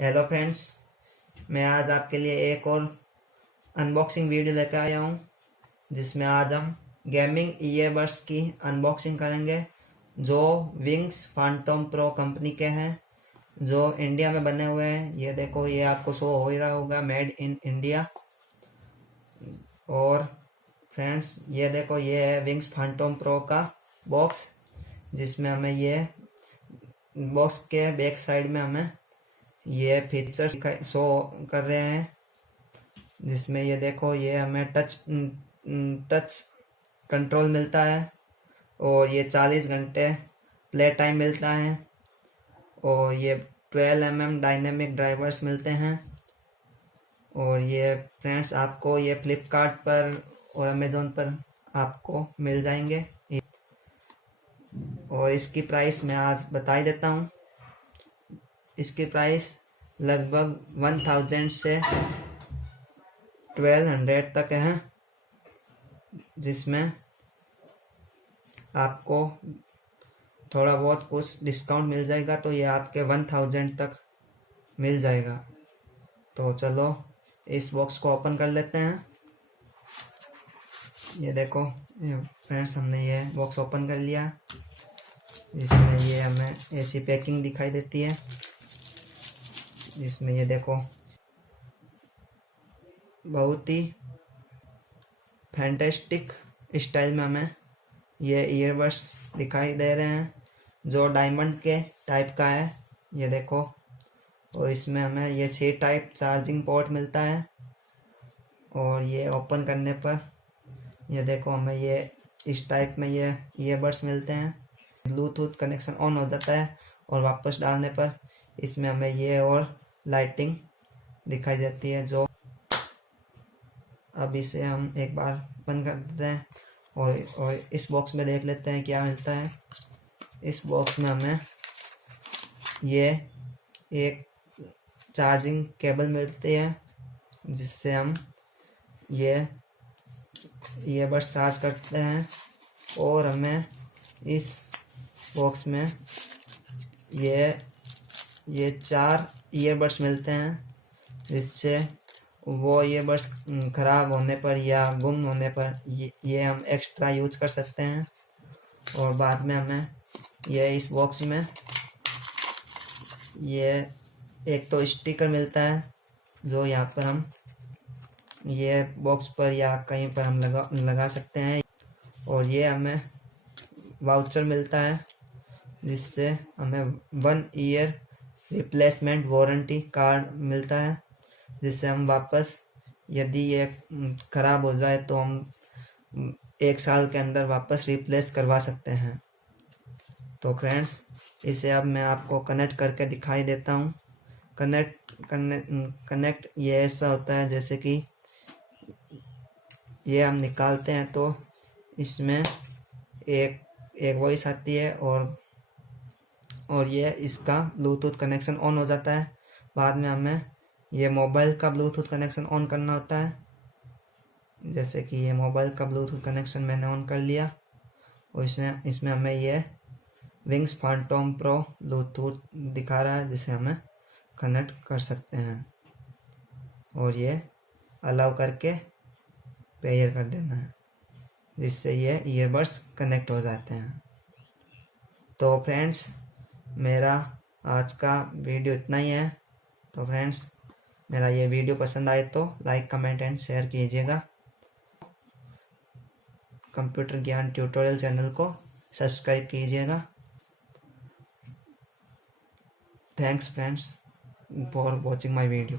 Hello friends, मैं आज आपके लिए एक और अनबॉक्सिंग वीडियो लेकर आया हूँ जिसमें आज हम गेमिंग ईयरबड्स की अनबॉक्सिंग करेंगे जो विंग्स फैंटम प्रो कंपनी के हैं, जो इंडिया में बने हुए हैं। ये देखो, ये आपको शो हो ही रहा होगा, मेड इन इंडिया। और फ्रेंड्स, ये देखो, ये है विंग्स फैंटम प्रो का बॉक्स, जिसमें हमें ये बॉक्स के बैक साइड में हमें ये फीचर्स शो कर रहे हैं, जिसमें ये देखो, ये हमें टच कंट्रोल मिलता है और ये 40 घंटे प्ले टाइम मिलता है और ये 12 mm डायनेमिक ड्राइवर्स मिलते हैं। और ये फ्रेंड्स, आपको ये फ्लिपकार्ट पर और अमेज़ोन पर आपको मिल जाएंगे। और इसकी प्राइस मैं आज बता ही देता हूँ। इसकी प्राइस लगभग 1000 से 1200 तक है, जिसमें आपको थोड़ा बहुत कुछ डिस्काउंट मिल जाएगा, तो ये आपके 1000 तक मिल जाएगा। तो चलो इस बॉक्स को ओपन कर लेते हैं। ये देखो फ्रेंड्स, हमने ये बॉक्स ओपन कर लिया, जिसमें ये हमें ऐसी पैकिंग दिखाई देती है, जिसमें ये देखो बहुत ही फैंटास्टिक स्टाइल में हमें ये ईयरबड्स दिखाई दे रहे हैं, जो डायमंड के टाइप का है। ये देखो, और इसमें हमें ये C टाइप चार्जिंग पोर्ट मिलता है। और ये ओपन करने पर ये देखो, हमें ये इस टाइप में ये ईयरबड्स मिलते हैं। ब्लूटूथ कनेक्शन ऑन हो जाता है और वापस डालने पर इसमें हमें ये और लाइटिंग दिखाई देती है। जो अब इसे हम एक बार बंद कर देते हैं और इस बॉक्स में देख लेते हैं क्या मिलता है। इस बॉक्स में हमें ये एक चार्जिंग केबल मिलती है, जिससे हम ये ईयरबड्स चार्ज करते हैं। और हमें इस बॉक्स में ये 4 ईयरबड्स मिलते हैं, जिससे वो ईयरबड्स ख़राब होने पर या गुम होने पर ये हम एक्स्ट्रा यूज कर सकते हैं। और बाद में हमें ये इस बॉक्स में ये एक तो स्टिकर मिलता है, जो यहाँ पर हम ये बॉक्स पर या कहीं पर हम लगा सकते हैं। और ये हमें वाउचर मिलता है, जिससे हमें 1 ईयर रिप्लेसमेंट वारंटी कार्ड मिलता है, जिससे हम वापस, यदि ये ख़राब हो जाए तो हम 1 साल के अंदर वापस रिप्लेस करवा सकते हैं। तो फ्रेंड्स, इसे अब मैं आपको कनेक्ट करके दिखाई देता हूँ। कनेक्ट ये ऐसा होता है, जैसे कि ये हम निकालते हैं तो इसमें एक वॉइस आती है और ये इसका ब्लूटूथ कनेक्शन ऑन हो जाता है। बाद में हमें ये मोबाइल का ब्लूटूथ कनेक्शन ऑन करना होता है, जैसे कि ये मोबाइल का ब्लूटूथ कनेक्शन मैंने ऑन कर लिया। और इसमें हमें ये विंग्स फैंटम प्रो ब्लूटूथ दिखा रहा है, जिसे हमें कनेक्ट कर सकते हैं। और ये अलाउ करके पेयर कर देना है, जिससे ये ईयरबड्स कनेक्ट हो जाते हैं। तो फ्रेंड्स, मेरा आज का वीडियो इतना ही है। तो फ्रेंड्स, मेरा ये वीडियो पसंद आए तो लाइक, कमेंट एंड शेयर कीजिएगा। कंप्यूटर ज्ञान ट्यूटोरियल चैनल को सब्सक्राइब कीजिएगा। Thanks friends for watching my video.